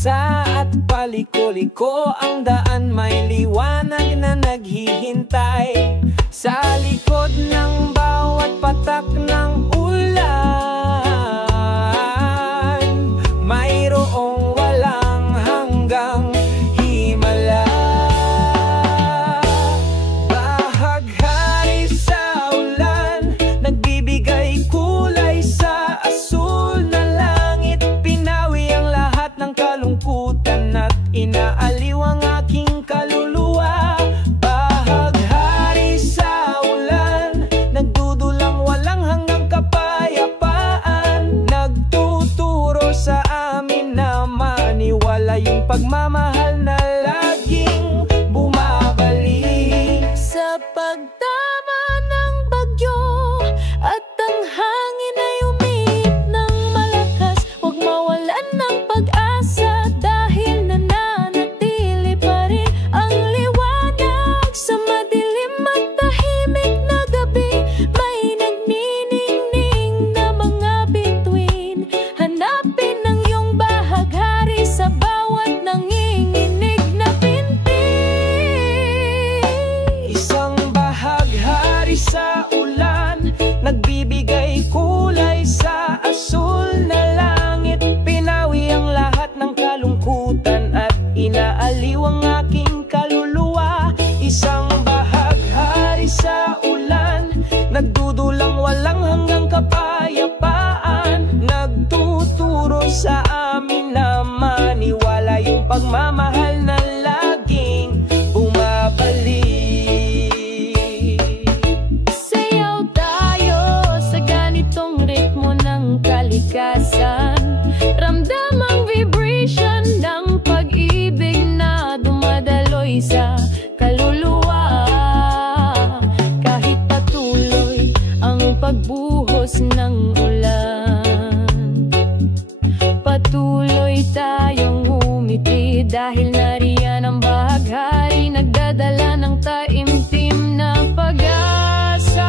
kalsada at paliko-liko ang daan, may liwanag na naghihintay sa likod ng bawat patak ng ulan. Mayroong walang hanggang himala, bahaghari sa ulan, nagbibigay kulay sa asul na langit, pinawi ang lahat ng kalungkutan at inaaliw ang aking kaluluwa. Bahaghari sa ulan, nagdudulang walang hanggang kapayapaan, nagtuturo sa amin na maniwala yung pagmamahal na laging bumabalik. Sa pagtama ng bagyo at ang hangin ay umiip ng malakas, huwag mawalan ng pag-asa dahil nananatili pa rin ang liwanag. Sa madilim at tahimik na gabi, may nagniningning na mga bituin. Hanapin ang iyong bahaghari sa bawat nanginginig na pinti. Isang bahaghari sa ulan, nagbibigay kulay sa asul na langit, pinawi ang lahat ng kalungkutan at inaaliw ang aking kaluluwa. Isang bahaghari sa ulan, nagdudulang walang hanggang kapayapaan, nagtuturo sa amin na maniwala yung pagmamahal na laging bumabalik. Sayaw tayo sa ganitong ritmo ng kalikasan, ramdam ang vibration ng pag-ibig na dumadaloy sa kaluluwa. Kahit patuloy ang pagbuhos ng ulan, patuloy tayong umiti dahil nariyan ang bahaghari, nagdadala ng taimtim na pag-asa.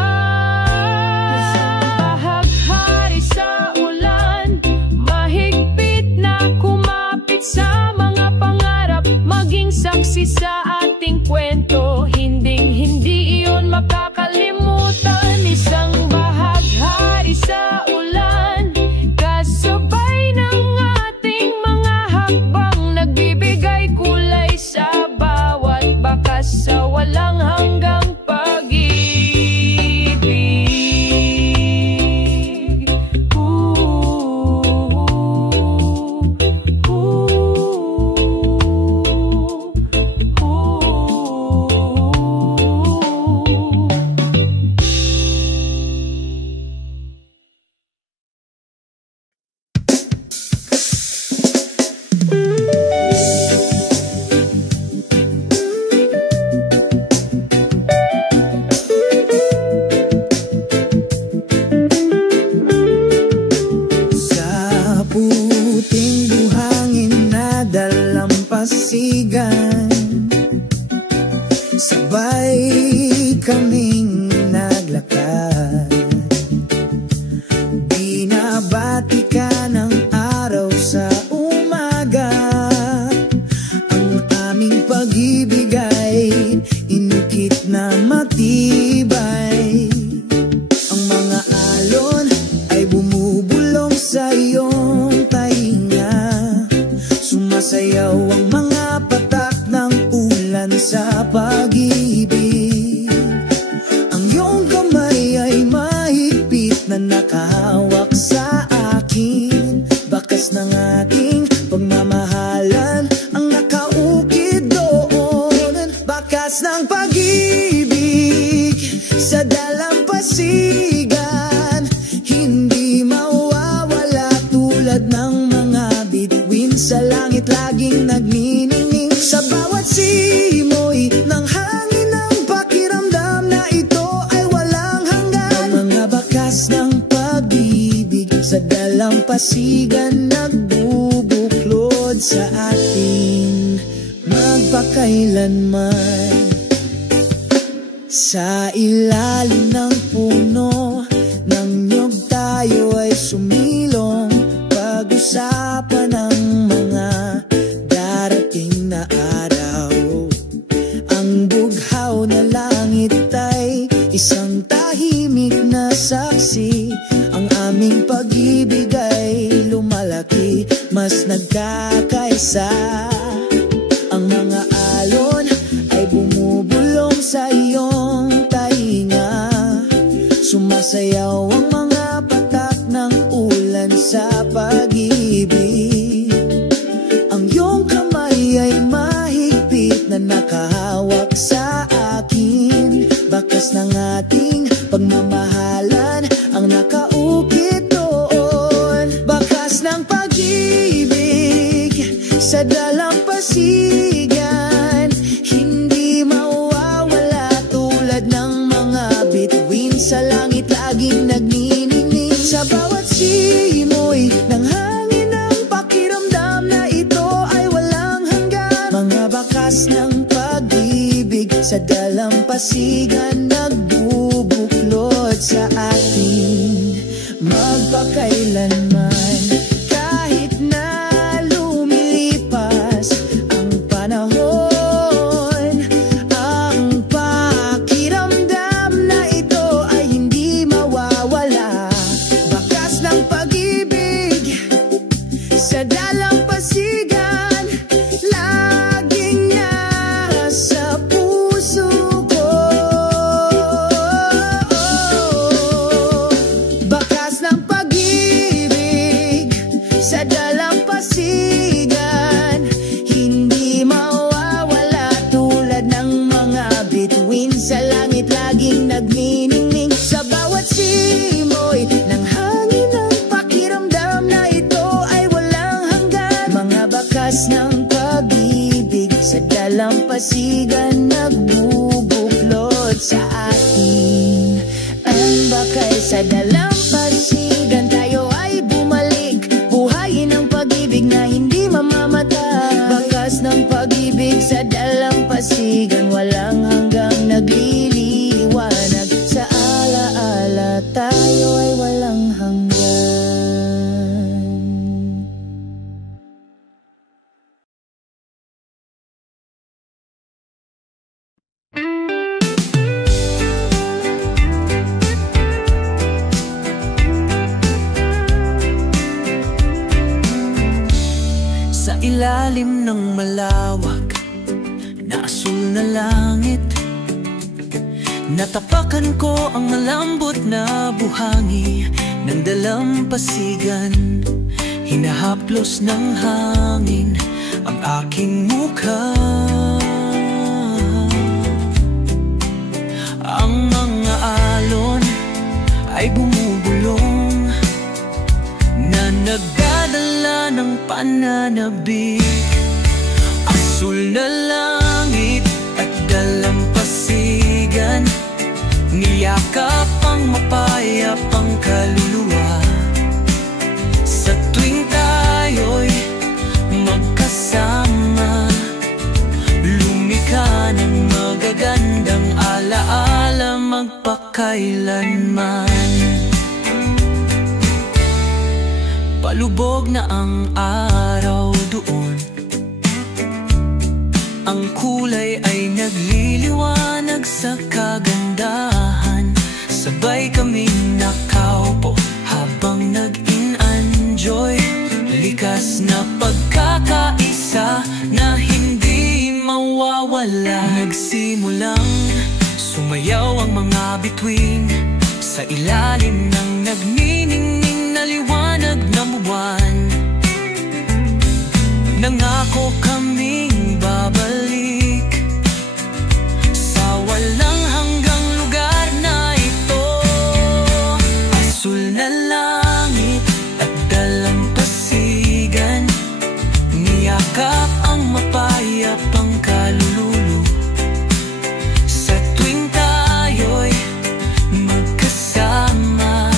Bahaghari sa ulan, mahigpit na kumapit sa mga pangarap, maging saksi sa ating kwento, hinding-hindi iyon makakalimutan. Isang bahaghari sa ulan, kasabay ng ating mga hakbang, nagbibigay kulay sa bawat bakas sa walang hanggang pag-ibig. Sa puting buhangin na dalampasigan, sabay kaming naglakad, binabati ka ng araw sa umaga. Ang aming pag-ibig ay inukit na matibay, ang mga alon ay bumubulong sa iyong tainga, sumasayaw ang mga patak ng ulan sa pag-ibig. Ang iyong kamay ay mahigpit na nakahawak sa akin, bakas ng ating pagmamahalan ang nakaukit doon. Bakas ng pag-ibig sa dalampasigan, hindi mawawala tulad ng mga bituin sa langit, laging nagniningning sa bawat simoy ng hangin, ng pakiramdam na ito ay walang hanggan. Ang mga bakas ng pag-ibig sa dalampasigan, nagbubuklod sa atin magpakailanman. Sa ilalim ng puno ng nyog tayo ay sumilong, pag-usapan ng mga isang tahimik na saksi. Ang aming pag-ibig ay lumalaki, mas nagkakaisa. Ang mga alon ay bumubulong sa iyong tainga. Sumasayaw ang mga patak ng ulan sa pag-ibig. Ang iyong kamay ay mahigpit na nakahawak sa akin. Bakas ng ating pagmamahalan ang nakaukit doon. Bakas ng pag-ibig sa dalampasigan, hindi mawawala tulad ng mga bituin sa langit laging nagniningning. Sa bawat simoy ng hangin ang pakiramdam na ito ay walang hanggan. Mga bakas ng pag-ibig sa dalampasigan nagbubuklod sa atin magpakailanman. Kahit na lumilipas ang panahon, ang pakiramdam na ito ay hindi mawawala. Bakas ng pag-ibig sa dalampasigan, laging nasa puso ko. Bakas ng pag-ibig sa dalampasigan, hindi mawawala tulad ng mga bituin sa langit laging nagniningning. Sa bawat simoy ng hangin ang pakiramdam na ito ay walang hanggan. Mga bakas ng pag-ibig sa dalampasigan nagbubuklod sa atin. Ang bakay sa dalampasigan, tayo ay bumalik. Buhayin ang pag-ibig na hindi mamamatay. Bakas ng pag-ibig sa dalampasigan, walang hanggang nagliliwanag. Sa alaala tayo ay walang hanggan. Sa ilalim ng malawak na asul na langit, natapakan ko ang malambot na buhangi ng dalampasigan. Hinahaplos ng hangin ang aking mukha. Ang mga alon ay bumubulong na nagdadala ng pananabik. Asul na langit at dalampasigan, niyakap ang mapayapang kaluluwa. Sa tuwing tayo'y magkasama, lumikha ng magagandang alaala magpakailanman. Palubog na ang araw doon, ang kulay ay nagliliwanag sa kagandahan. Sabay kaming nakaupo habang nag-in-enjoy. Likas na pagkakaisa na hindi mawawala. Nagsimulang sumayaw ang mga bituin sa ilalim ng nagniningning na liwanag ng buwan. Nangako kaming babalik sa walang hanggang lugar na ito. Asul na langit at dalampasigan, niyakap ang mapayapang kalululo. Sa tuwing tayo'y magkasama,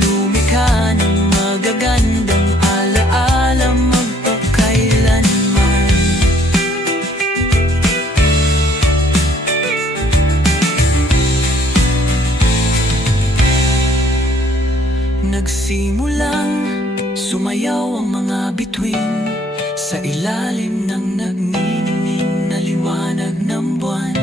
lumikha ng magagandang alaala magpakailanman. Nagsimulang sumayaw ang mga bituin sa ilalim ng nagniningning na liwanag ng buwan.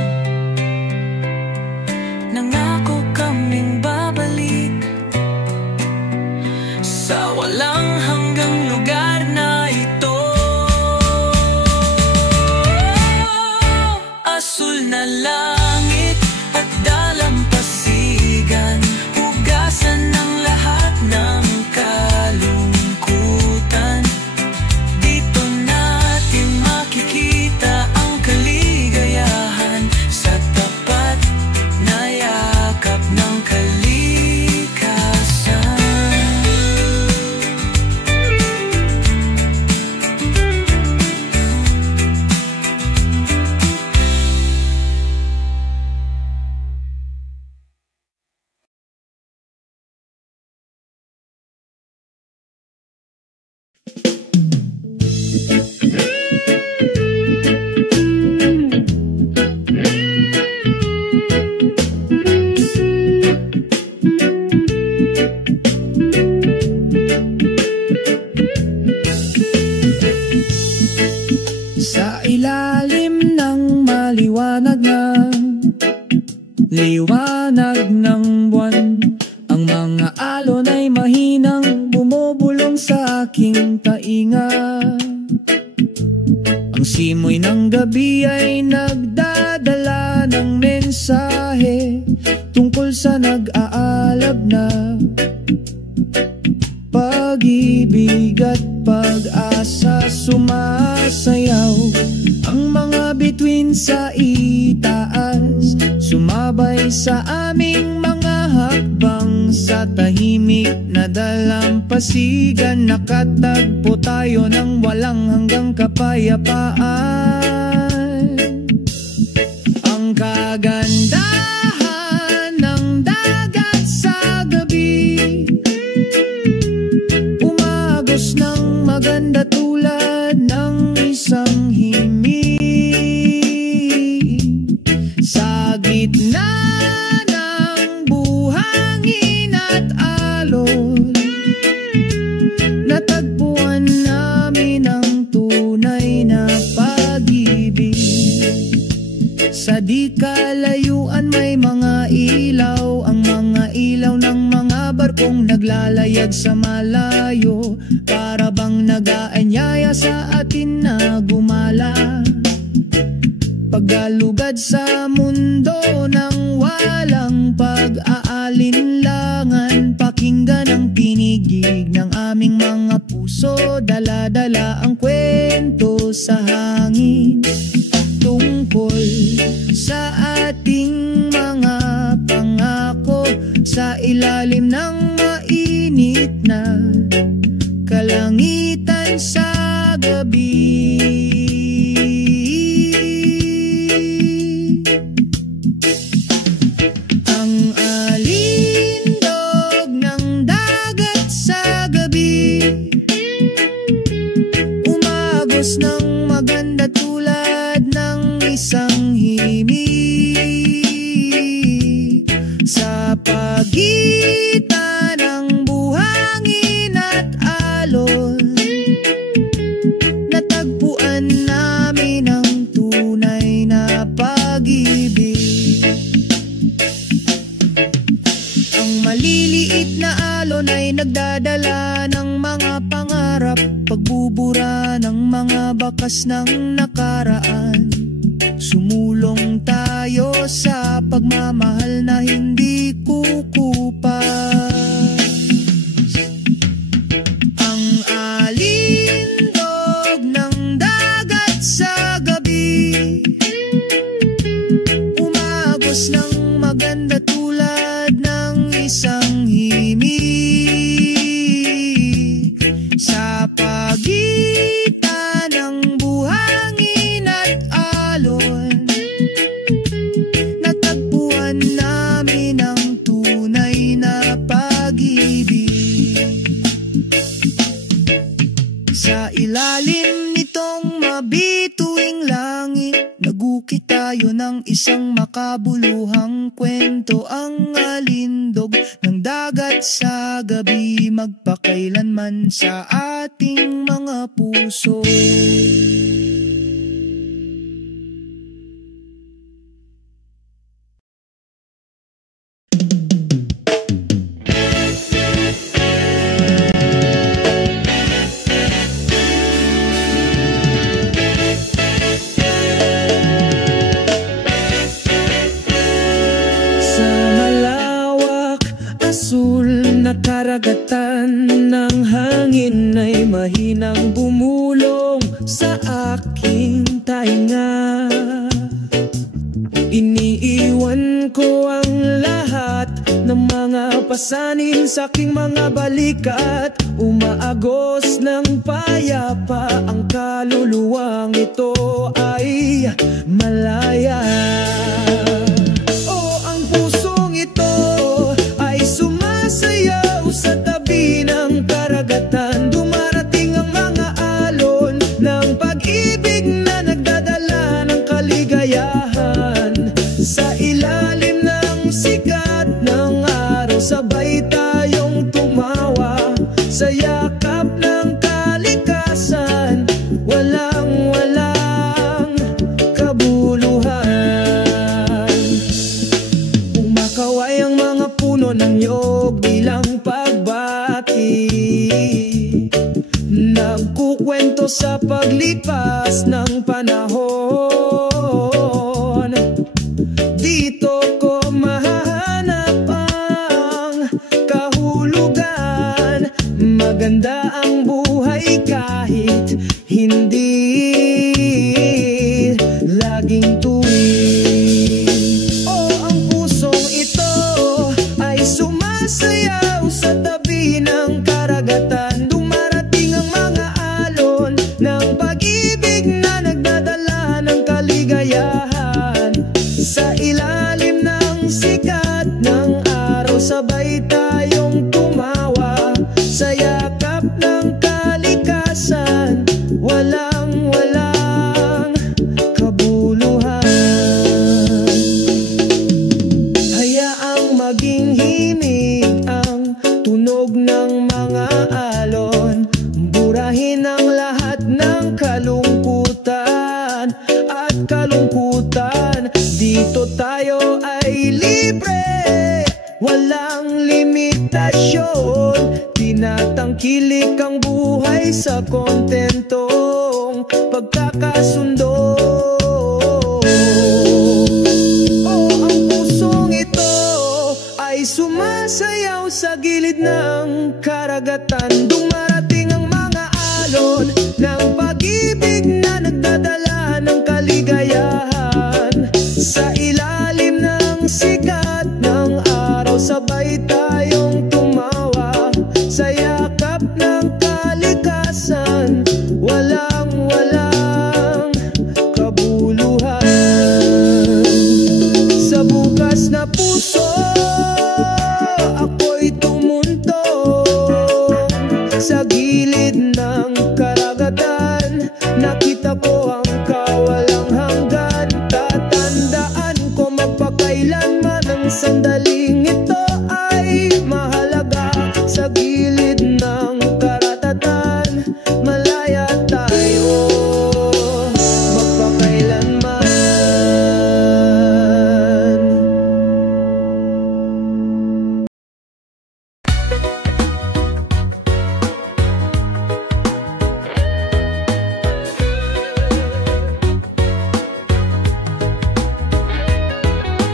liwanag ng buwan. Ang mga alon ay mahinang bumubulong sa aking tainga. Ang simoy ng gabi ay nagdadala ng mensahe tungkol sa nag-aalab na pag-ibig at pag-asa. Sumasayaw ang mga bituin sa itaas, sumabay sa aming mga hakbang sa tahimik na dalampasigan. Nakatagpo tayo ng walang hanggang kapayapaan. Ang kagandahan ng dagat sa gabi, umagos ng maganda tulad ng isang himig. Sa gitna ng buhangin at alon, natagpuan namin ang tunay na pag-ibig. Sa di kalayuan may mga ilaw, ang mga ilaw ng mga barkong naglalayag sa malayo, para bang nag-aanyaya sa atin na gumala. Paggalugad sa mundo ng walang pag-aalinlangan, pakinggan ang tinigig ng aming mga puso. Dala-dala ang kwento sa hangin tungkol sa ating mga pangako, sa ilalim ng mainit na kalangitan sa gabi. Ang alindog ng dagat sa gabi, umagos ng maganda tulad ng isang himig. Sa pagitan ng buhangin at alon, natagpuan namin ang tunay na pag-ibig. Ang maliliit na alon ay nagdadala ng mga pangarap, pagbubura ng mga bakas ng nakaraan. Sumulong tayo sa pagmamahal na hindi kukupas. Ang alindog ng dagat sa gabi, umagos ng maganda tulad ng isang himig. Sa pagitan ng buhangin at alon, natagpuan namin ang tunay na pag-ibig. Sa ilalim nitong mabituing langit, nagukit tayo ng isang makabuluhang kwento. Ang alindog ng dagat sa gabi, magpakailanman sa ating mga puso. Na karagatan ng hangin ay mahinang bumulong sa aking tainga. Iniiwan ko ang lahat ng mga pasanin sa aking mga balikat. Umaagos ng payapa ang kaluluwang ito ay malaya. Oh, ang pusong ito ay sumasayaw sa tabi ng karagatan. Dumarating ang mga alon ng pag-ibig na nagdadala ng kaligayahan. Sa ilalim ng sikat ng araw, sabay tayong tumawa sa yakap ng kalikasan. Walang kabuluhan. Kaway ang mga puno ng niyog bilang pagbati, nagkukwento sa paglipas ng panahon. Dito ko mahahanap ang kahulugan, maganda ang buhay kahit hindi laging tuwid. Oh, ang pusong ito ay sumasayaw sa tabi ng karagatan. Dumarating ang mga alon ng pag-ibig na nagdadala ng kaligayahan. Sa ilalim ng sikat ng araw, sabay tayong tumawa sa yakap ng kalikasan. Walang kabuluhan. Hayaang maging himig ang tunog ng mga alon, burahin ang lahat ng kalungkutan at kalungkutan. Dito tayo ay libre, walang limitasyon. Tinatangkilik ang buhay sa kontentong pagkakasundo. Oh, ang pusong ito ay sumasayaw sa gilid ng karagatan. Dumarating ang mga alon ng pag-ibig na nagdadala ng kaligayahan. Sa ilalim ng sikat ng araw, sabay tayong tumawa sa yakap ng kalikasan. Walang kabuluhan. Sa bukas na puso ako'y tumuntong sa gilid ng karagatan. Nakita ko ang kawalang hanggan. Tatandaan ko magpakailanman ang sandaling ito ay mahalaga. Sa gilid ng karatatan, malaya tayo magpakailanman.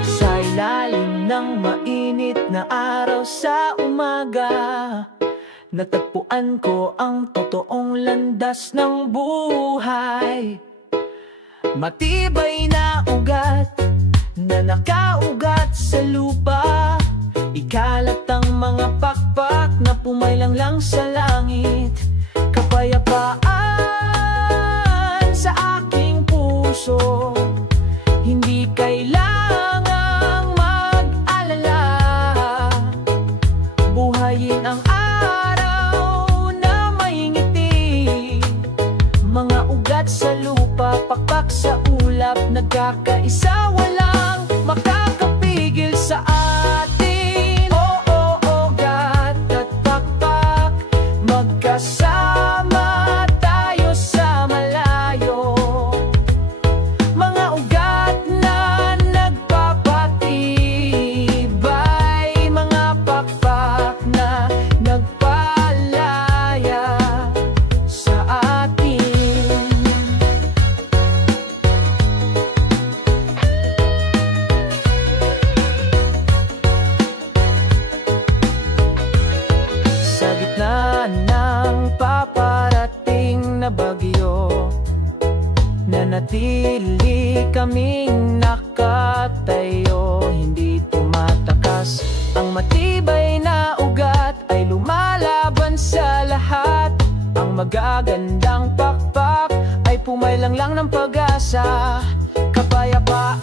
Sa ilalim ng mainit na araw sa umaga, natagpuan ko ang totoong landas ng buhay. Matibay na ugat na nakaugat sa lupa, ikalat ang mga pakpak na pumaylang lang sa langit. Kapayapaan sa aking puso, hindi kailangang mag-alala. Buhayin ang araw na may ngiti, mga ugat sa lupa, pakpak sa ulap, nagkakaisa, walang makakapigil sa atin. Oo, ugat at pakpak, magkasama tayo sa malayo. Mga ugat na nagpapatibay, mga pakpak na nagpalaya sa atin. Sa gitna ng paparating na bagyo, nanatili kaming nakatayo, hindi tumatakas. Ang matibay na ugat ay lumalaban sa lahat. Ang magagandang pakpak ay pumaylang lang ng pag-asa. Kapayapaan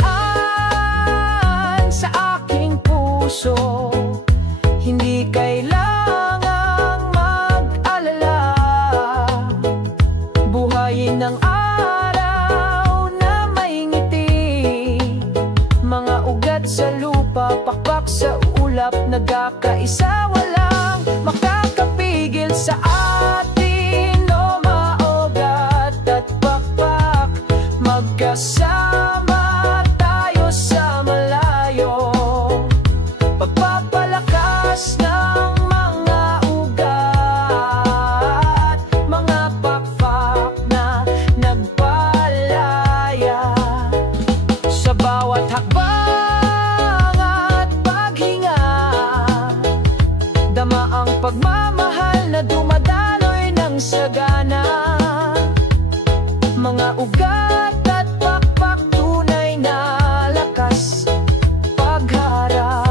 sa aking puso, hindi kailangang mag-alala. Buhayin ng araw na may ngiti, mga ugat sa lupa, pakpak sa ulap, nagkakaisa, walang makakapigil sa atin. O maugat at pakpak, magkasama tayo sa malayo.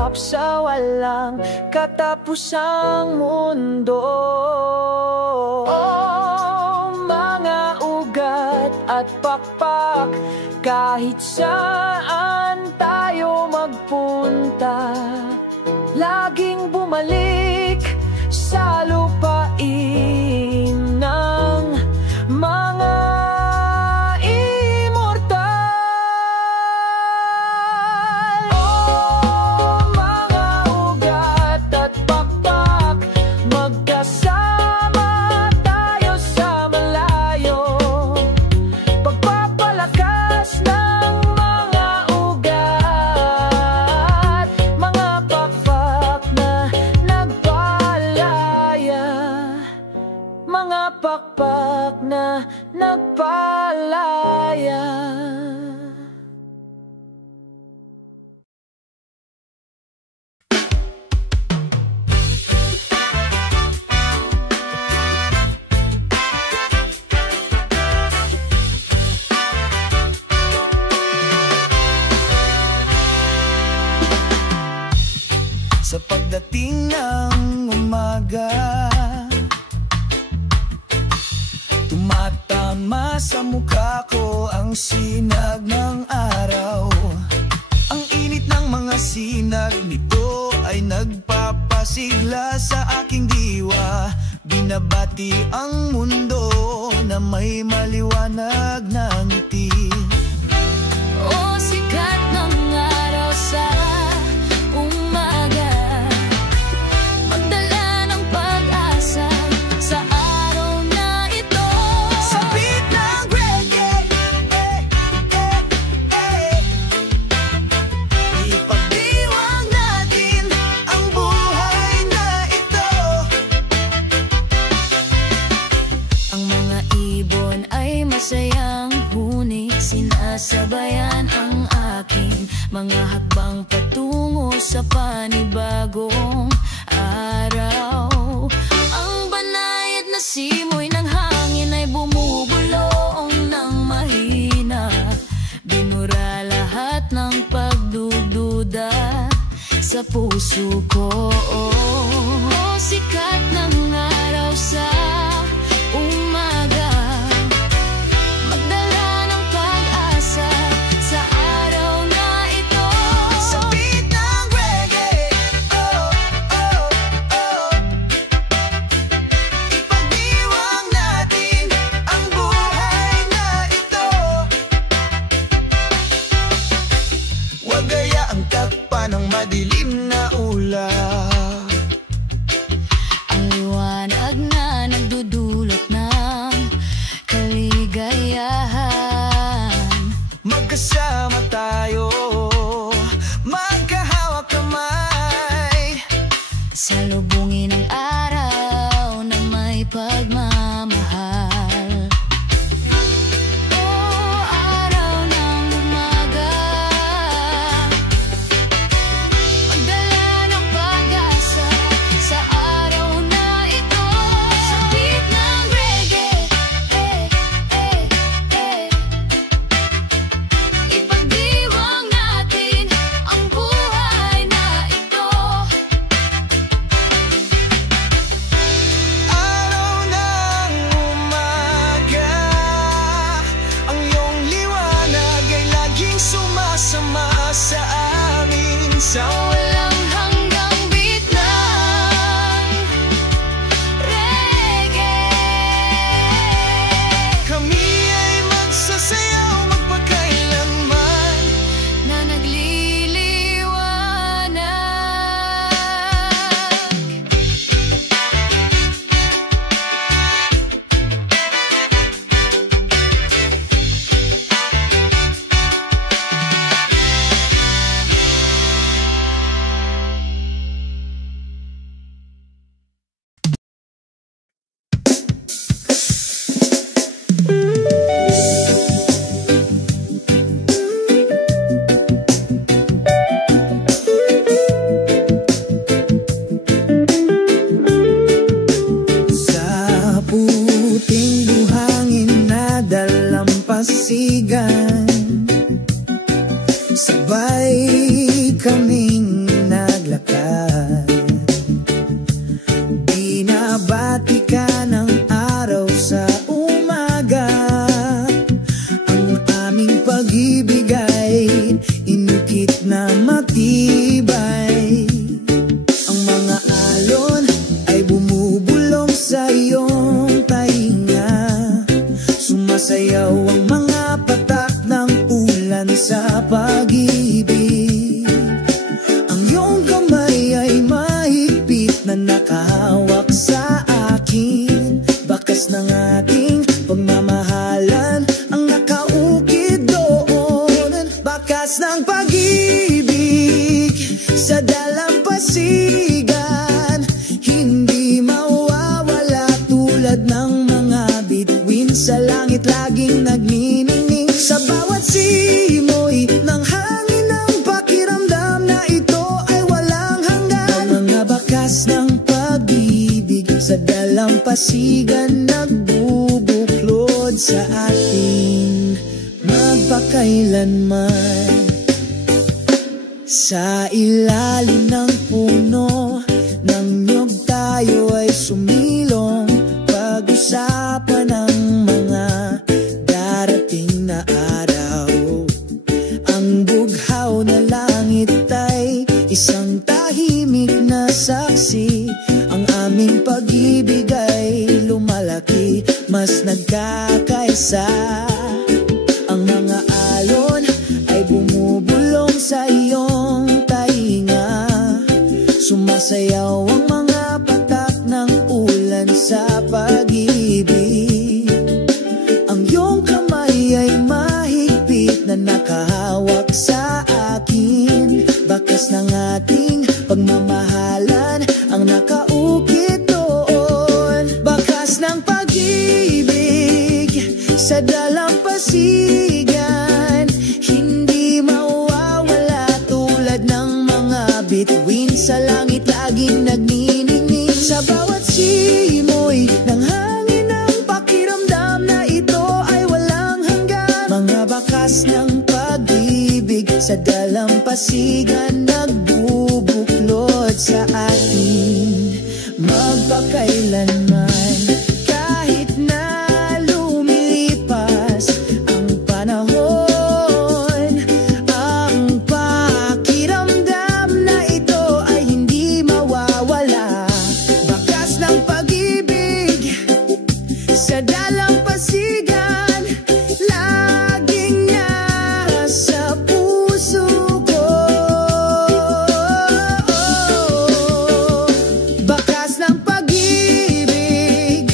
hop sa walang katapusang mundo. Oh, mga ugat at pakpak, kahit saan tayo magpunta, laging bumalik sa lupain ng mga immortal. Oh, mga ugat at pakpak, magkasama tayo sa malayo. Pagpapalakas ng mga ugat, mga pakpak na nagpalaya, mga pakpak na nagpalaya. Sa pagdating ng umaga, tumatama sa mukha ko ang sinag ng araw. Ang init ng mga sinag nito ay nagpapasigla sa aking diwa. Binabati ang mundo na may maliwanag na ngiti. O sikat ng araw sa umaga, magdala ng pag-asa sa araw na ito. Sa beat ng reggae, ipagdiwang natin ang buhay na ito. Ang mga ibon ay masayang huni, sinasabayan ang aking mga hakbang patungo sa panibagong araw. Ang banayad na simoy ng hangin ay bumubulong ng mahina, binura lahat ng pagdududa sa puso ko. Oh, sikat ng araw sa umaga, magdala ng pag-asa sa araw na ito. Sa beat ng reggae, ipagdiwang natin ang buhay na ito. Huwag gayaang takpan ng madilim na ulap. Ang liwanag na nagdudulot ng kaligayahan. Magkasama tayo, magkahawak kamay. Salubungin ang araw na may pagmamahal. Oh, araw ng umaga, magdala ng pag-asa sa araw na ito. Sa beat ng reggae, ipagdiwang natin ang buhay na ito. Araw na nakahawak sa akin. Bakas ng ating pagmamahalan ang nakaukit doon. Bakas ng pag-ibig sa dalampasigan, hindi mawawala tulad ng mga bituin sa langit laging nagniningning. Sa bawat simoy ng hangin ng pakiramdam na ito ay walang hanggan. Ang mga bakas ng pag-ibig sa dalampasigan nagbubuklod sa ating magpakailanman. Sa ilalim ng puno ng niyog tayo ay sumilong, pag-usapan ang mga darating na araw. Ang bughaw na langit ay isang tahimik na saksi. Ang aming pag-ibig ay lumalaki, mas nagkakaisa. Ang mga alon ay bumubulong sa iyong tainga. Sumasayaw ang mga patak ng ulan sa pag-ibig. Ang iyong kamay ay mahigpit na nakahawak sa akin. Bakas ng ating pagmamahalan ang nakaukit doon. Bakas ng pag-ibig sa dalampasigan, hindi mawawala tulad ng mga bituin sa langit laging nagniningning. Sa bawat simoy ng hangin ng pakiramdam na ito ay walang hanggan. Mga bakas ng pag-ibig sa dalampasigan nagbubuklod sa atin magpakailanman. Kahit na lumilipas ang panahon, ang pakiramdam na ito ay hindi mawawala. Bakas ng pag-ibig sa dalampasigan laging nasa puso ko. Bakas ng pag-ibig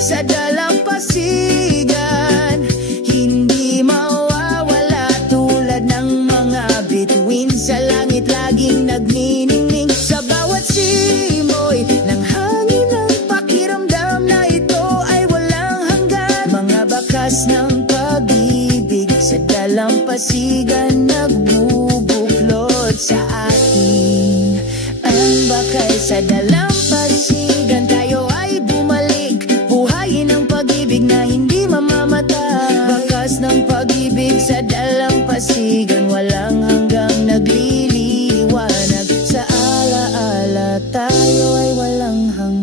sa dalampasigan, hindi mawawala tulad ng mga bituin sa langit laging nagniningning. Sa bawat simoy ng hangin ng pakiramdam na ito ay walang hanggan. Mga bakas ng pag-ibig sa dalampasigan nagbubuklod sa atin. Ang bakay sa dalampasigan, tayo ay bumalik. Buhayin ang pag-ibig na hindi mamamatay. Bakas ng pag-ibig sa dalampasigan, walang hanggang nagliliwanag. Sa alaala tayo ay walang hanggan.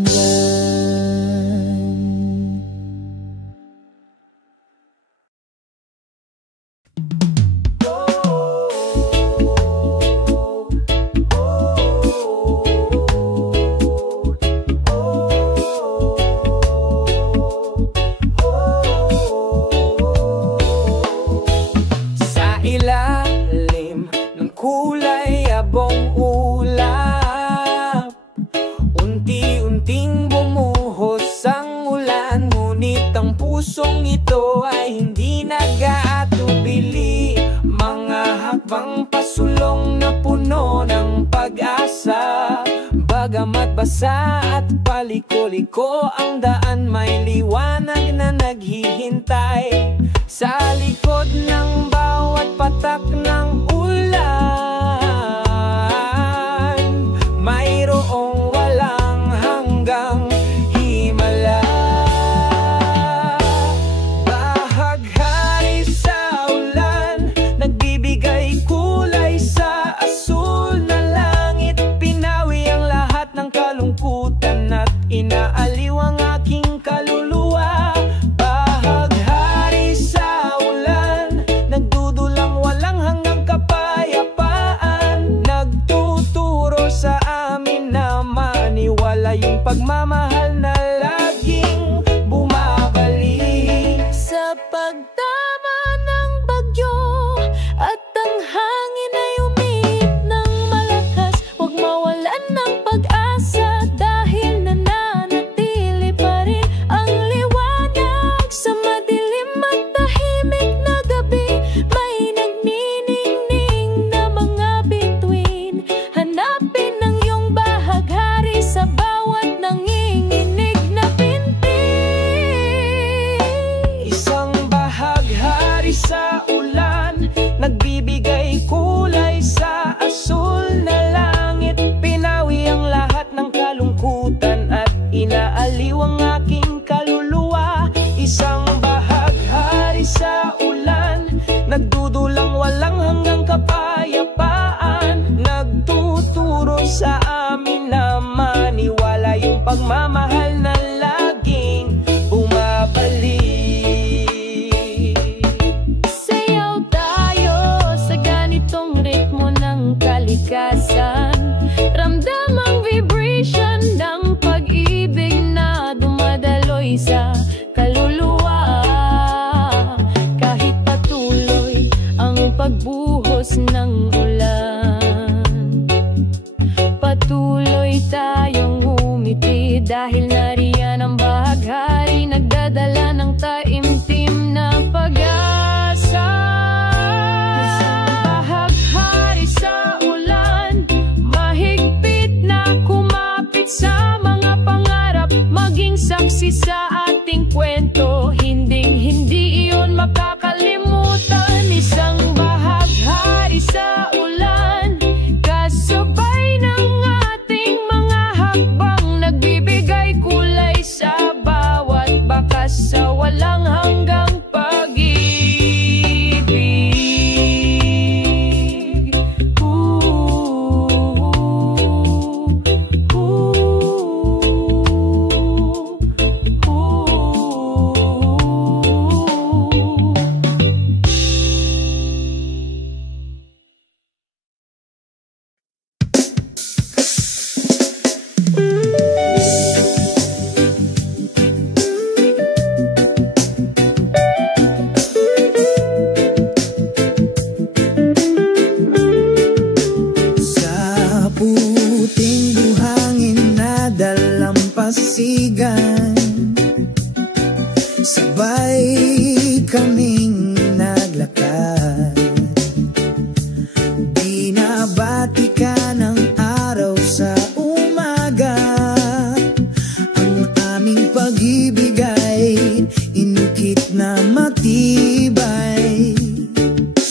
Sa ilalim ng kulay abong ulap, unti-unting bumuhos ang ulan. Ngunit ang pusong ito ay hindi nag-aatubili. Mga hakbang pasulong na puno ng pag-asa. Bagamat basa at paliko-liko ang daan, may liwanag na naghihintay. Sa likod ng bawat patak ng ulan, mayroong walang hanggang himala. Bahaghari sa ulan, nagbibigay kulay sa asul na langit. Pinawi ang lahat ng kalungkutan at inaaliw ang aking kaluluwa. Bahaghari sa ulan, nagdudulang walang hanggang kapayapaan. Nagtuturo sa amin na maniwala yung pagmamahal na laging bumabalik. Sa pagtama ng bagyo at ang hangin ay umiip ng malakas, huwag mawalan ng pag-asa dahil amin na maniwala, yung pagmamahal na laging bumabalik. Sayaw tayo sa ganitong ritmo ng kalikasan, ramdam ang vibration ng pag-ibig na dumadaloy sa kaluluwa. Kahit patuloy ang pagbuhos ng ulan, patuloy tayong umiti dahil nariyan ang bahaghari, nagdadala ng taimtim na pag-asa. Bahaghari sa ulan, mahigpit na kumapit sa mga pangarap, maging saksi sa ating kwento, hinding-hindi iyon makakalimutan. Isang bahaghari sa ulan, kasabay ng ating mga hakbang, nagbibigay kulay sa bawat bakas sa walang hanggang pag-ibig. Sa puting buhangin na dalampasigan, sabay kaming naglakad. Binabati ka ng araw sa umaga, ang aming pag-ibig ay inukit na matibay.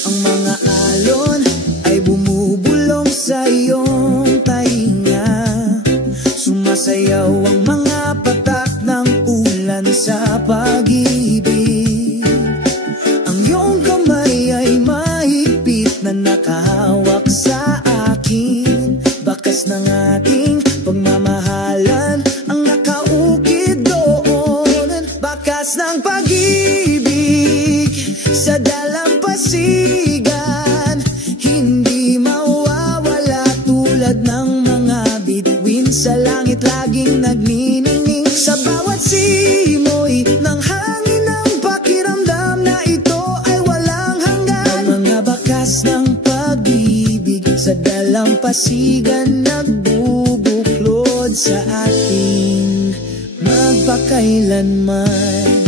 Ang mga alon ay bumubulong sa iyong tainga, sumasayaw ang mga patak ng ulan sa pag-ibig. Ang iyong kamay ay mahigpit na nakahawak sa akin, bakas ng ating pagmamahalan ang nakaukit doon. Bakas ng pag-ibig sa dalampasigan, hindi mawawala tulad ng mga bituin sa langit, laging nagniningning sa bawat simoy ng hangin. Ng pakiramdam na ito ay walang hanggan. Ang mga bakas ng pag-ibig sa dalampasigan, nagbubuklod sa atin magpakailanman.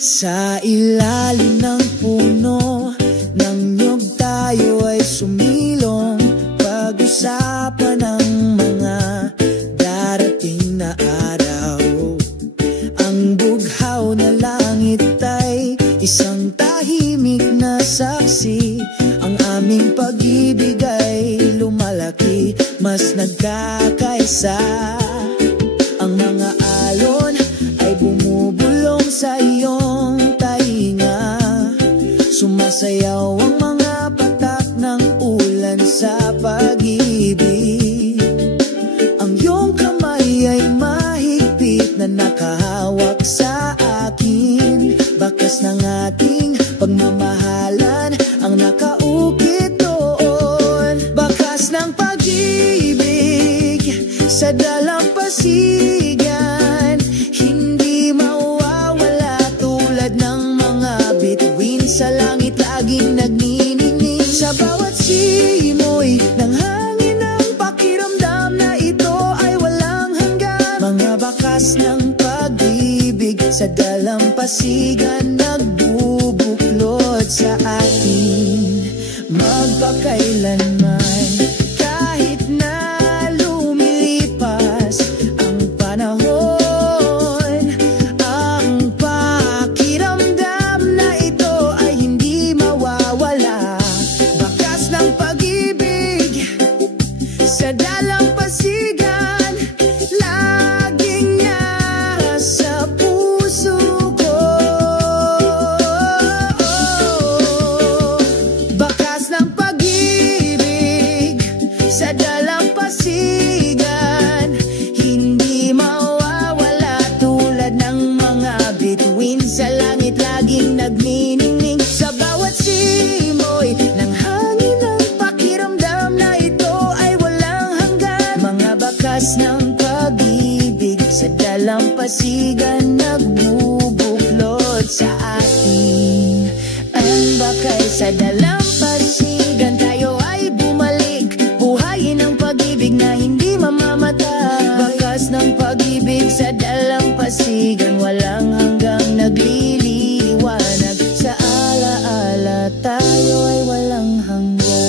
Sa ilalim ng puno ng nyog tayo ay sumilong, pag-usapan ang mga darating na araw. Ang bughaw na langit ay isang tahimik na saksi, ang aming pag-ibig ay lumalaki, mas nagkakaisa. Ang mga alon ay bumubulong sa iyong tainga, sumasayaw ang mga patak ng ulan sa pag-ibig. Ang iyong kamay ay mahigpit na nakahawak sa akin, bakas ng ating pagmamahalan ang nakaukit doon. Bakas ng pag-ibig sa dalampasigan, hindi mawawala tulad ng mga bituin sa langit, laging nagniningning sa bawat simoy ng hangin. Ang pakiramdam na ito ay walang hanggan. Mga bakas ng pag-ibig sa dalampasigan, nagbubuklod sa atin magpakailanman. Kahit na lumilipas ang panahon, ang pakiramdam na ito ay hindi mawawala. Bakas ng pag-ibig sa dalampasigan, laging nasa puso ko. Bakas ng pag-ibig sa dalampasigan, dalampasigan, hindi mawawala tulad ng mga bituin sa langit laging nagniningning. Sa bawat simoy ng hangin ang pakiramdam na ito ay walang hanggan. Mga bakas ng pag-ibig sa dalampasigan nagbubuklod sa atin. Ang bakal sa dalampasigan, tayo ay bumalik, buhayin ang pag-ibig na hindi mamamatay. Bakas ng pag-ibig sa dalampasigan, walang hanggang nagliliwanag. Sa alaala tayo ay walang hanggan.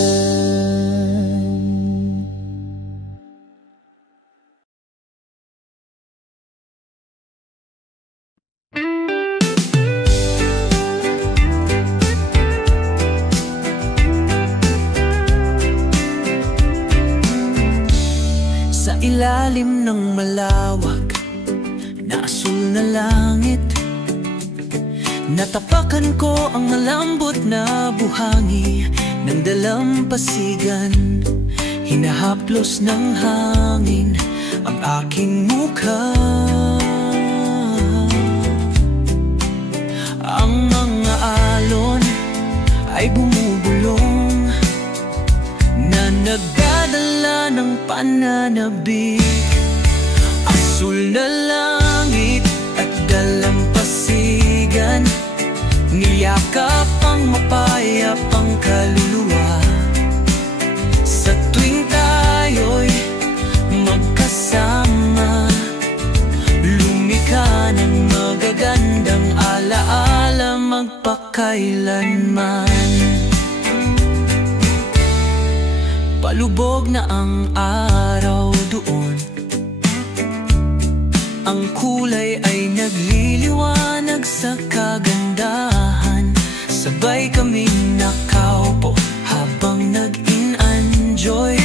Sa ilalim ng malawak na asul na langit, natapakan ko ang malambot na buhangi ng dalampasigan. Hinahaplos ng hangin ang aking mukha. Ang mga alon ay bumubulong na nagdadala ng pananabik. Asul na langit at dalampasigan, niyakap ang mapayapang kaluluwa. Sa tuwing tayo'y magkasama, lumikha ng magagandang alaala magpakailanman. Palubog na ang araw doon, ang kulay ay nagliliwanag sa kagandahan. Sabay kaming nakaupo habang nag-in-enjoy,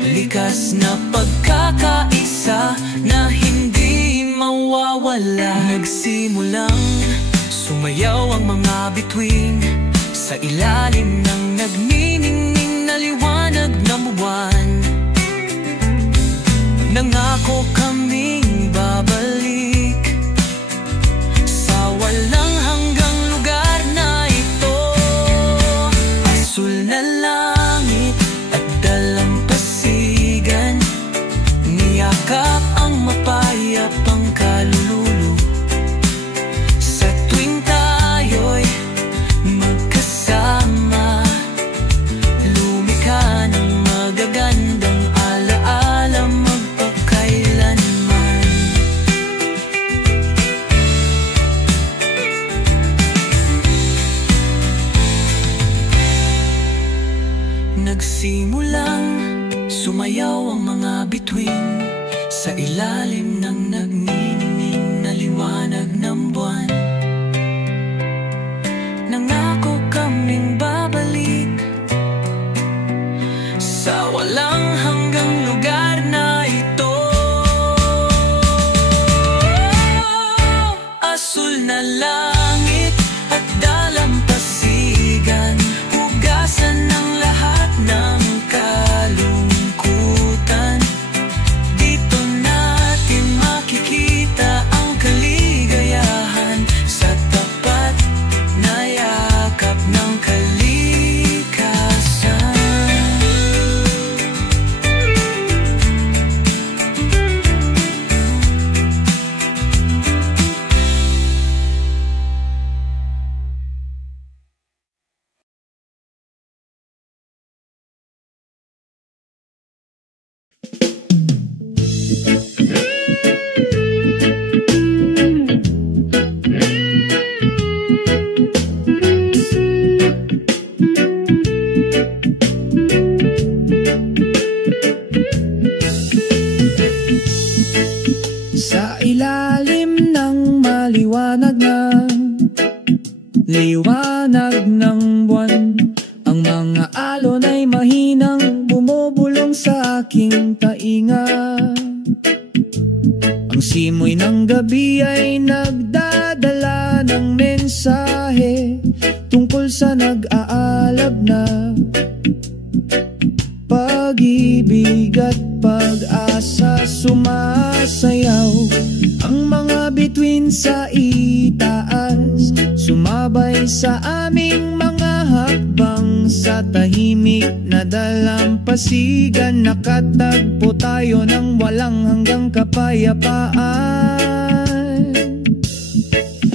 likas na pagkakaisa na hindi mawawala. Nagsimulang sumayaw ang mga bituin sa ilalim ng nagniningning na liwanag ng buwan. Nangako kaming babalik sa walang hanggang lugar na ito. Asul na langit at dalampasigan, niyakap ang mapayapang kalululo. Sa tuwing tayo'y magkasama, lumikha ng magagandang alaala magpakailanman. Nagsimulang sumayaw ang mga bituin sa ilalim ng nagniningning na liwanag ng buwan. Nangako kaming babalik sa walang hanggang lugar na ito. Asul na langit at dalampasigan, hugasan ng lahat ng kalungkutan. Dito natin makikita ang kaligayahan sa tapat na yakap ng kalikasan. Sa ilalim ng maliwanag na liwanag ng buwan, ang mga alon ay mahinang bumubulong sa aking tainga. Ang simoy ng gabi ay nagdadala ng mensahe tungkol sa nag-aalab na pag-ibig. at pag-asa sumasayaw. Ang mga bituin sa itaas sumabay sa aming mga hakbang. Sa tahimik na dalampasigan nakatagpo tayo ng walang hanggang kapayapaan.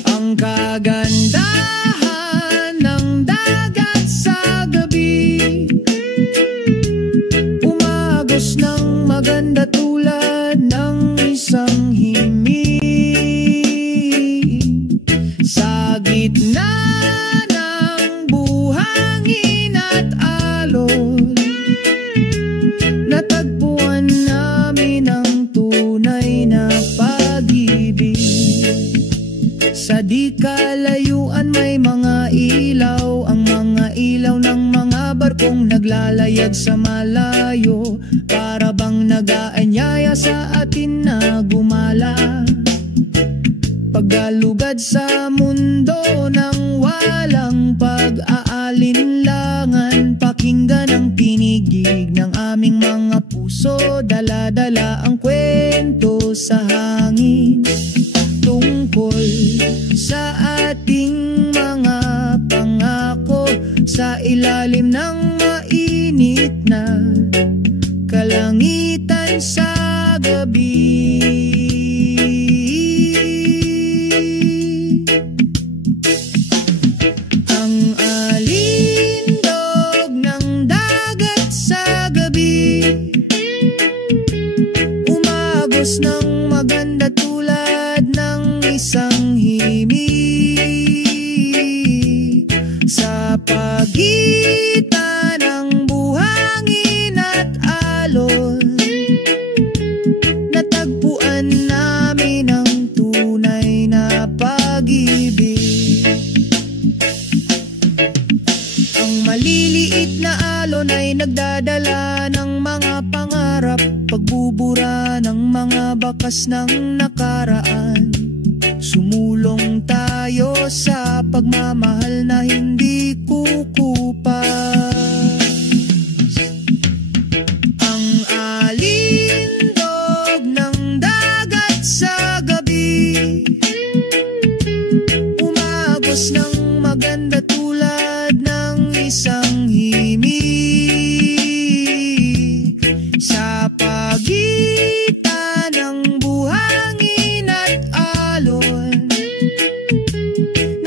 Ang kagandahan ng dagat sa gabi, umagos ng maganda tulad ng isang himig. Sa gitna ng buhangin at alon, natagpuan namin ang tunay na pag-ibig. Sa di kalayuan may mga ilaw, ang mga ilaw ng mga barkong naglalayag sa malayo, para bang nag-aanyaya sa atin na gumala. Paggalugad sa mundo ng walang pag-aalinlangan, pakinggan ang tinigig ng aming mga puso, dala-dala ang kwento sa hangin tungkol sa ating mga pangako. Sa ilalim ng mainit na kalangitan sa gabi, ang alindog ng dagat sa gabi, umagos ng maganda tulad ng isang himig. Sa pagitan ng buhangin at alon, natagpuan namin ang tunay na pag-ibig. Ang maliliit na alon ay nagdadala ng mga pangarap, pagbubura ng mga bakas ng nakaraan. Sumulong tayo sa pagmamahal na hindi kukupas. Ang alindog ng dagat sa gabi, umagos ng maganda tulad ng isang himig. Sa pagitan ng buhangin at alon,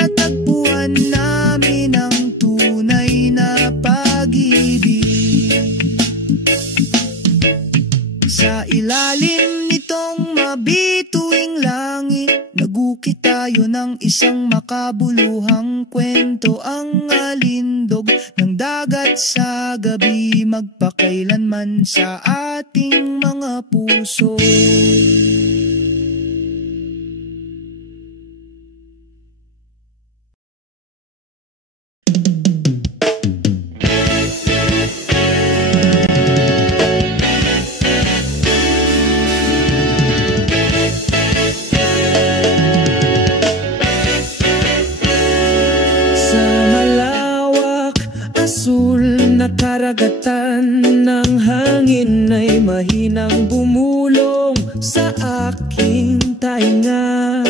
natagpuan namin ang tunay na pag-ibig. Sa ilalim nitong mabituing langit, nagukit tayo ng isang makabuluhang kwento. Ang alindog ng dagat sa gabi, magpakailanman sa ating mga puso. Na karagatan ng hangin ay mahinang bumulong sa aking tainga.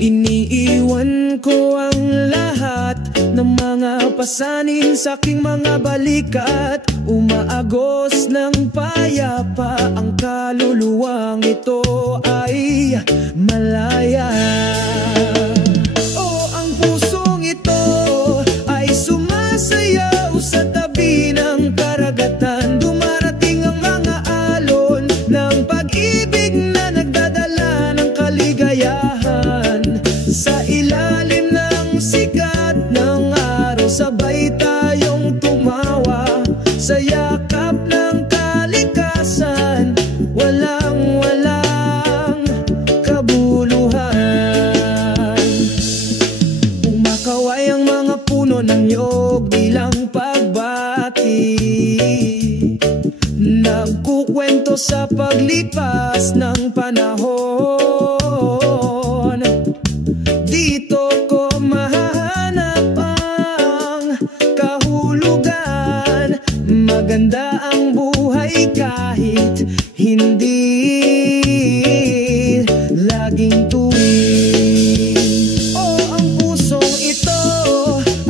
Iniiwan ko ang lahat ng mga pasanin sa aking mga balikat. Umaagos ng payapa ang kaluluwang ito ay malaya. Oh, ang pusong ito ay sumasayaw sa tabi ng karagatan. Dumarating ang mga alon ng pag-ibig na nagdadala ng kaligayahan. Sa ilalim ng sikat ng araw, sabay tayong tumawa sa yakap ng kalikasan. Walang kabuluhan. Umakaway ang mga puno ng niyog bilang pagbati, nagkukwento sa paglipas ng panahon. Dito ko mahanap ang kahulugan, maganda ang buhay kahit hindi laging tuwid. Ang pusong ito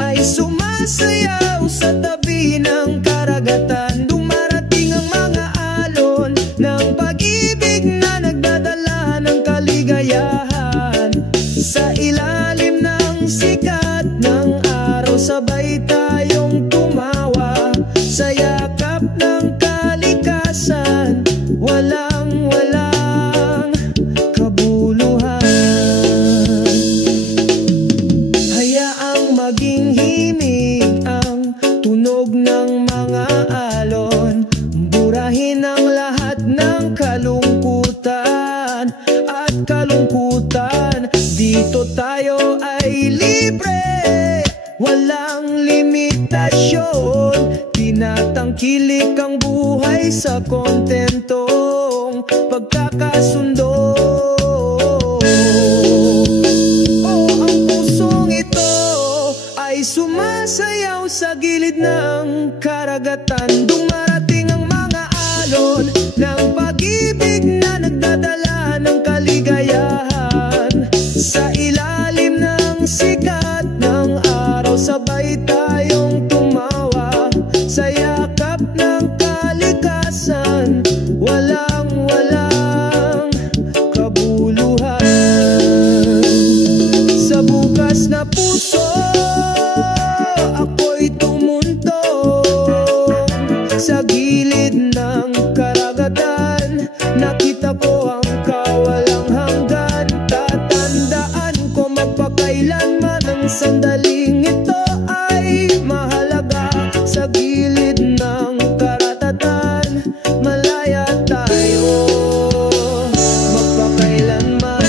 ay sumasayaw sa tabi ng karagatan. Dumarating ang mga alon ng pag-ibig na nagdadala ng kaligayahan. Sa ilalim ng sikat ng araw, sabay tayong tumawa sa yakap ng kalikasan. Walang kabuluhan. Hayaang maging himig ang tunog ng mga alon. Burahin ang lahat ng kalungkutan at kalungkutan. Dito tayo ay libre, walang limitasyon. Tinatangkilik ang buhay sa kontentong pagkakasundo. Ang pusong ito ay sumasayaw sa gilid ng karagatan. Dumarating ang mga alon ng pag-ibig na nagdadala ng kaligayahan. Sa ilalim ng sikat ng araw, sabay tayong tumawa sa yakap ng kalikasan. Walang kabuluhan. Sa bukas na puso ako'y tumuntong sa gilid ng karagatan. Nakita ko ang kawalang hanggan. Tatandaan ko magpakailanman ang sandaling ito ay mahalaga. Sa gilid ng karatatan, malaya tayo magpakailanman.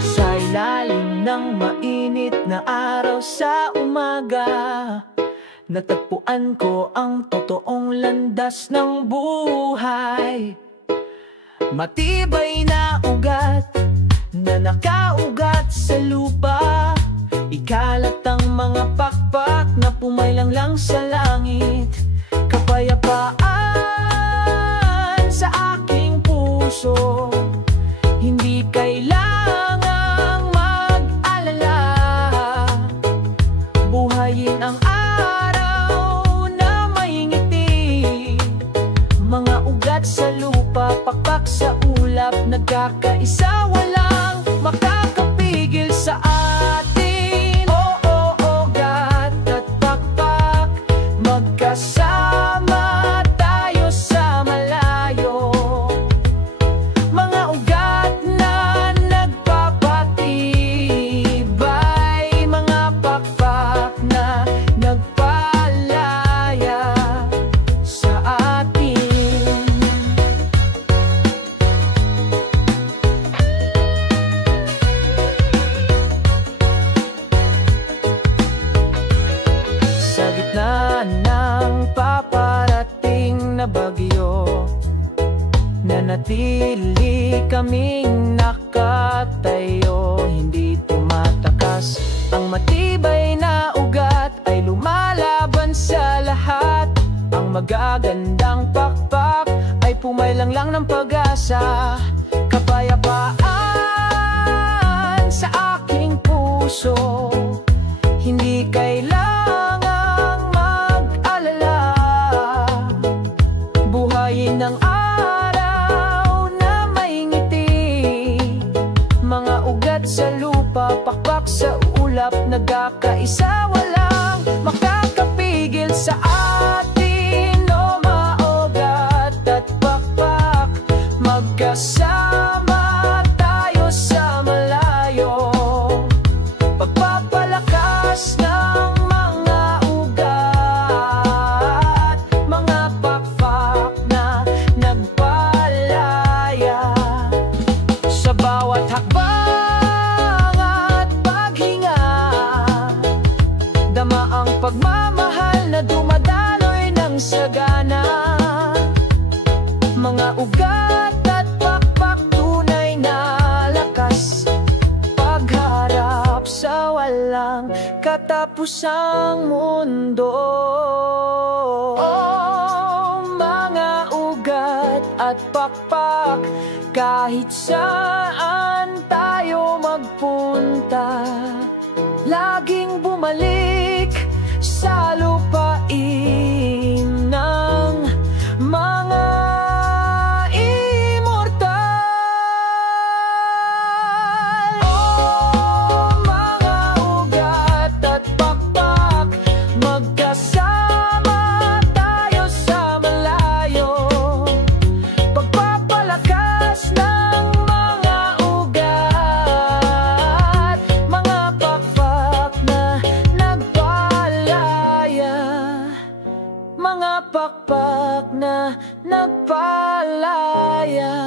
Sa ilalim ng mainit na araw sa umaga, natagpuan ko ang totoong landas ng buhay. Matibay na ugat na nakaugat sa lupa. Ikalat ang mga pakpak na pumaylang lang sa langit. Kapayapaan sa aking puso, hindi kailangang mag-alala. Buhayin ang araw na may ngiti. Mga ugat sa lupa, pakpak sa ulap, nagkakaisa, walang makakapigil sa atin. Ugat at pakpak, magkasama tayo sa malayo. Mga ugat na nagpapatibay, mga pakpak na nagpalaya sa atin. Sa gitna ng paparating na bagyo, nanatili kaming nakatayo, hindi tumatakas. Ang matibay na ugat ay lumalaban sa lahat. Ang magagandang pakpak ay pumaylang lang ng pag-asa. Kapayapaan sa aking puso, hindi kailangang mag-alala. Buhayin ang araw na may ngiti. Mga ugat sa lupa, pakpak sa ulap, nagkakaisa, walang makakapigil sa atin. Mga ugat at pakpak, magkasama tayo sa malayo. Pagpapalakas ng mga ugat, mga pakpak na nagpalaya. Sa bawat hakbang at paghinga, ugat at pakpak, tunay na lakas pagharap sa walang katapusang mundo. Oh, mga ugat at pakpak, kahit saan tayo magpunta, laging bumalik sa lupain ng mga immortal. Oh, mga ugat at pakpak, magkasama tayo sa malayo. Pagpapalakas ng mga ugat, mga pakpak na nagpalaya, mga pakpak na nagpalaya.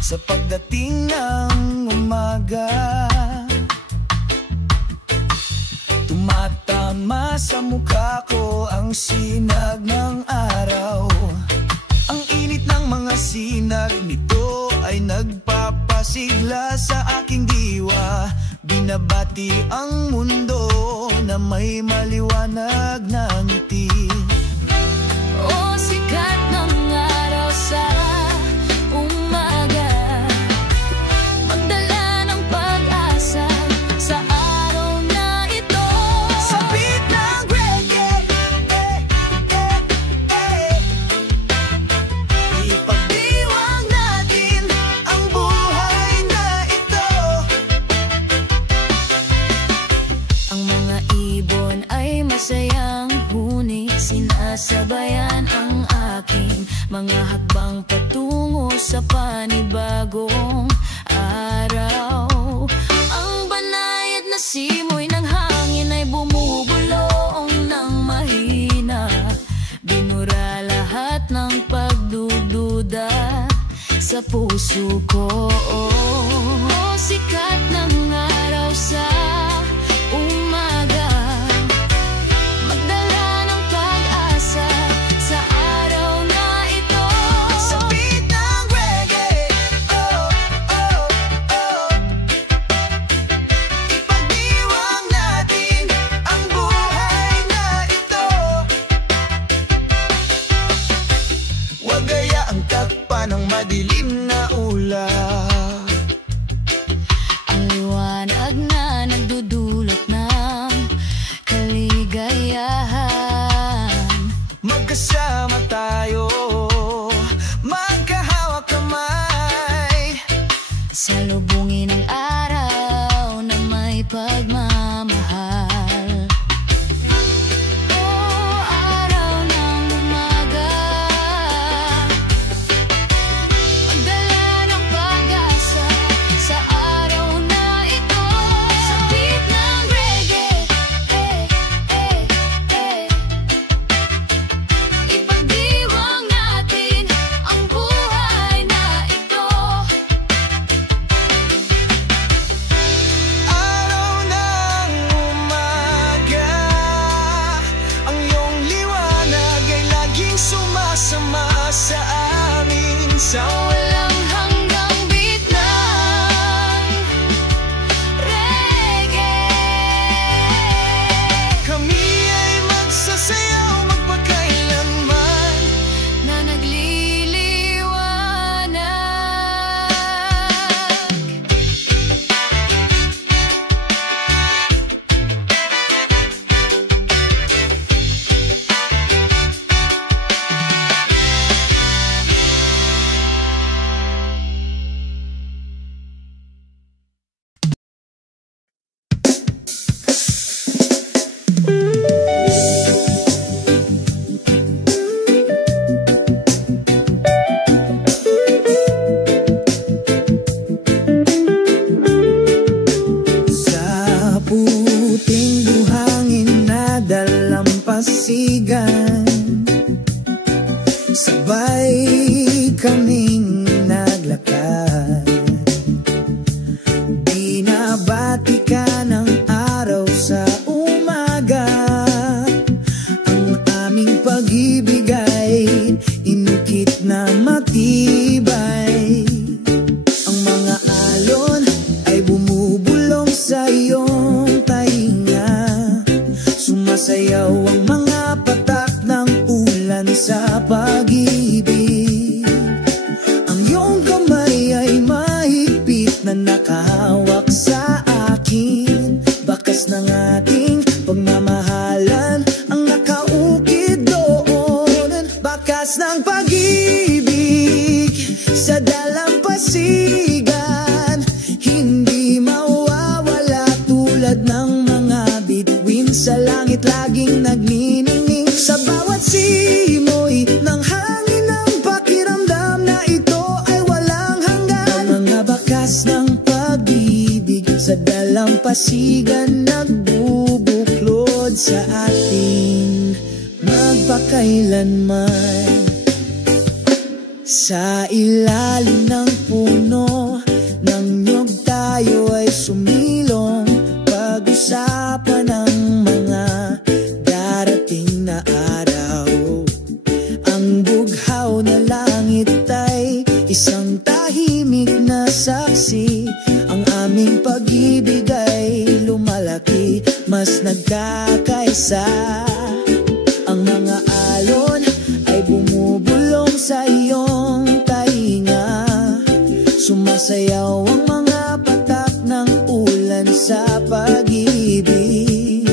Sa pagdating ng umaga, tumatama sa mukha ko ang sinag ng araw. Ang init ng mga sinag nito ay nagpapasigla sa aking diwa. Binabati ang mundo na may maliwanag na ngiti. O sikat ng araw sa umaga, magdala ng pag-asa sa araw na ito. Sa beat ng reggae, ipagdiwang natin ang buhay na ito. Ang mga ibon ay masayang huni, sinasabayan ang aking mga hakbang patungo sa panibagong araw. Ang banayad na simoy ng hangin ay bumubulong ng mahina, binura lahat ng pagdududa sa puso ko. Oh, sikat ng araw sa umaga, magdala ng pag-asa sa araw na ito. Sa beat ng reggae, ipagdiwang natin ang buhay na ito. Huwag gayaang takpan ng madilim na ulap. Ang liwanag na nagdudulot ng kaligayahan. Magkasama tayo, magkahawak kamay. Salubungin ang araw na may pagmamahal. Oh, araw ng umaga, magdala ng pag-asa sa araw na ito. Sa beat ng reggae, ipagdiwang natin ang buhay na ito. Araw ng umaga, ang iyong liwanag ay laging sumasama sa amin. Sa Walang hanggang beat ng reggae, kami ay magsasayaw magpakailanman. na nagliliwanag. langit laging nagniningning. Sa bawat simoy ng hangin ng pakiramdam na ito ay walang hanggan. Ang mga bakas ng pag-ibig sa dalampasigan nagbubuklod sa ating magpakailanman. Sa ilalim ng puno ng nyug tayo ay sumilong, pag-usapan ng mga darating na araw. Ang bughaw na langit ay isang tahimik na saksi. Ang aming pag-ibig ay lumalaki, mas nagkakaisa. Ang mga alon ay bumubulong sa iyong tainga. Sumasayaw ang mga patak ng ulan sa pag-ibig.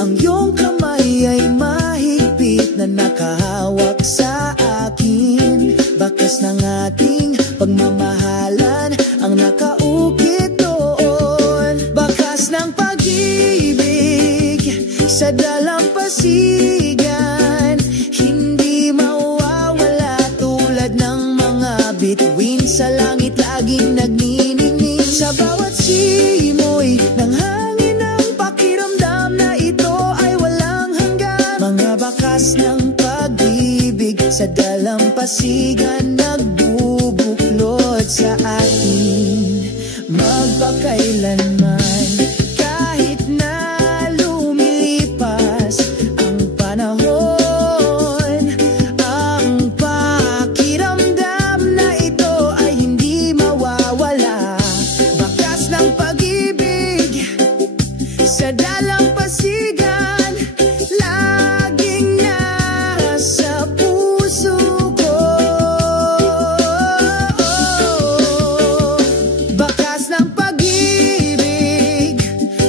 Ang iyong kamay ay mahigpit na nakahawak sa akin. Bakas ng ating pagmamahalan ang nakaukit doon. Bakas ng pag-ibig sa dalampasigan, hindi mawawala tulad ng mga bituin sa langit laging nagniningning. Sa bawat simoy ng hangin ng pakiramdam na ito ay walang hanggan. Mga bakas ng pag-ibig sa dalampasigan nagbubuklod sa atin magpakailanman. Kahit na lumilipas ang panahon, ang pakiramdam na ito ay hindi mawawala. Bakas ng pag-ibig sa dalampasigan laging nasa puso ko. Bakas ng pag-ibig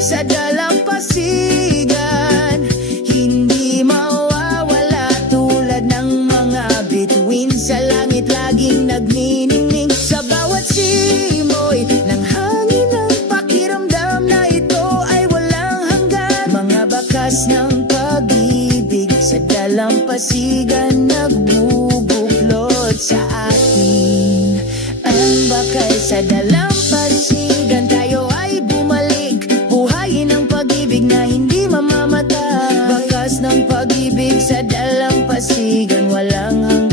sa dalampasigan, hindi mawawala tulad ng mga bituin sa langit laging nagniningning. Sa bawat simoy ng hangin ng pakiramdam na ito ay walang hanggan. Mga bakas ng pag-ibig sa dalampasigan nagbubuklod sa atin. Ang bakal sa dalampasigan, tayo ay bumalik, buhayin ang pag-ibig na hindi mamamatay. Bakas ng pag-ibig sa dalampasigan walang hanggan.